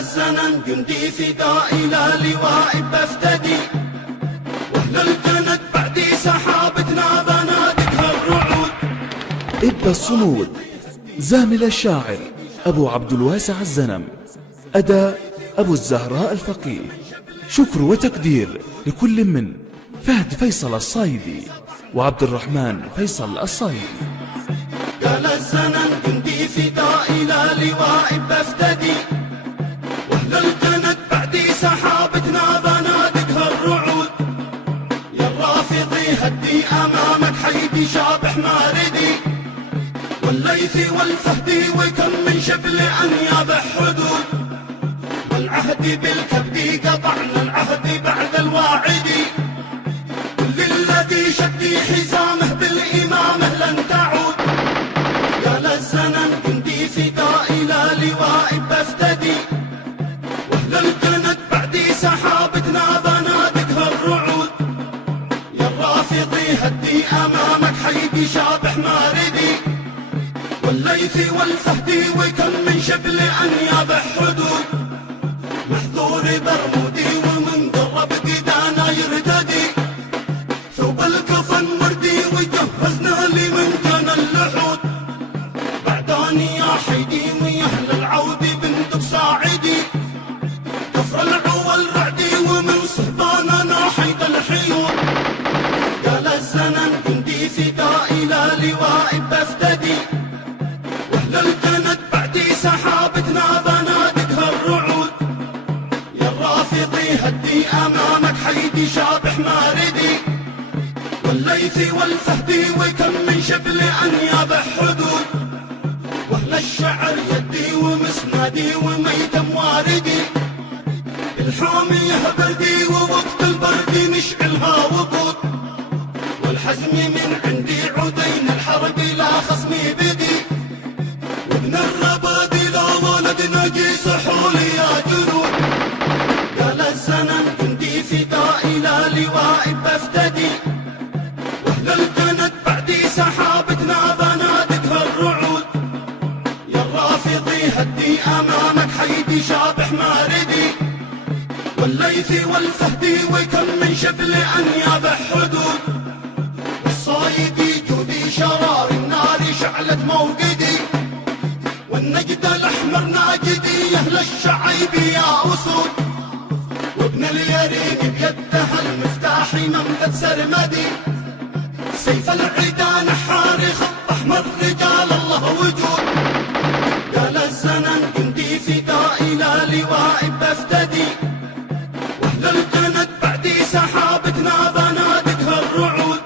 الزمن جندي فدائي لا لواء بفتدي، واهل الجند بعدي سحابتنا بنادقها الرعود. إب الصمود زامل الشاعر أبو عبد الواسع الزنم، أداء أبو الزهراء الفقيه. شكر وتقدير لكل من فهد فيصل الصايدي وعبد الرحمن فيصل الصايدي. قال الزمن جندي فدائي لا لواء بفتدي، واهل الجند بعدي سحابتنا بنادقها الرعود. يا الرافضي هدي امامك حيدي شابح ماردي، والليثي والفهدي وكم من شبل انياب حدود. والعهد بالكبد قطعنا العهد بعد الواعد، كل الذي شدي حزامه بالامامه لن تعود. قال الزمن جندي فدائي لا لواء بفتدي، واهل الجند بعدي سحابتنا بنادقها الرعود. يا الرافضي هدي امامك حيدي شابح ماردي، والليثي والفهدي وكم من شبل انياب حدود. محذور برمودي ومن قرب قدانا يرتدي، ثوب الكفن وردي وجهزنا لمن جنى اللحود. بعداني يا حيدي ويا اهل العود بندق صاعدي، كفر العوى الرعدي ومن صهباننا حيد الحيود. قال الزمن جندي فدائي لا لواء بفتدي، واهل الجند بعدي سحابتنا بنادقها الرعود. يا الرافضي هدي امامك حيدي شابح ماردي، والليثي والفهدي وكم من شبل انياب حدود. واهل الشعر يدي ومسندي وميتم واردي، الحامية بردي ووقت البرد نشعلها وقود. والحزم من عندي عدين الحرب لا خصمي بدي، وابن الرباد لا ولد نجي سحولي يا جنود. قال الزمن جندي فدائي لا لواء بفتدي، واهل الجند بعدي سحابتنا بنادقها الرعود. يا الرافضي هدي امامك حيدي شابح ماردي، والليثي والفهدي وكم من شبل انياب حدود. والصايدي جودي شرار النار شعلت موقدي، والنجد الاحمر ناجدي يا اهل الشعيب يا اسود. وابن اليرين بيده المفتاح منفذ سرمدي، سيف العدا نحار خط احمر رجال الله وجود. قال الزمن جندي فدائي لا لواء بفتدي، واهل الجند بعدي سحابتنا بنادقها الرعود.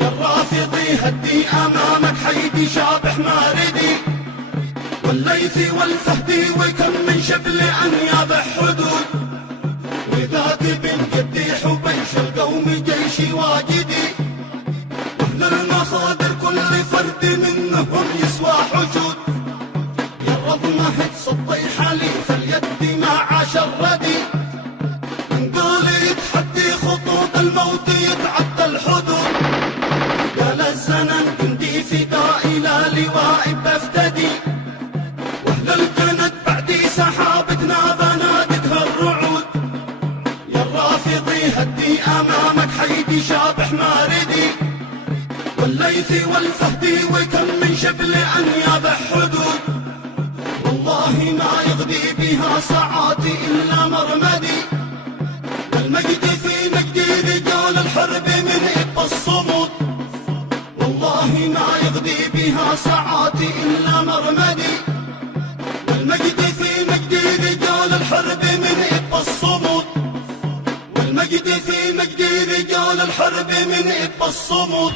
يا الرافضي هدي امامك حيدي شابح ماردي، والليثي والفهدي وكم من شبل انياب حدود. وذاك بن جدي حبيش القوم جيشي واجدي، واهل المخابر كل فرد منهم يسوى حشود. يا الرضمه تصطي حليف اليد مع شردي، نقول يتحدي خطوط الموت يتعدى الحدود. قال الزمن جندي فدائي لا لواء بفتدي، واهل الجند بعدي سحابتنا بنادقها الرعود. يا الرافضي هدي امامك حيدي شابح ماردي، والليثي والفهدي وكم من شبل انياب حدود. والله ما يغدي بها ساعاتي الا مرمدي، والمجد في مجدي رجال الحرب من اب الصمود. والله ما يغدي بها ساعاتي الا مرمدي، والمجد في مجدي رجال الحرب من اب الصمود. والمجد في مجدي رجال الحرب من اب الصمود.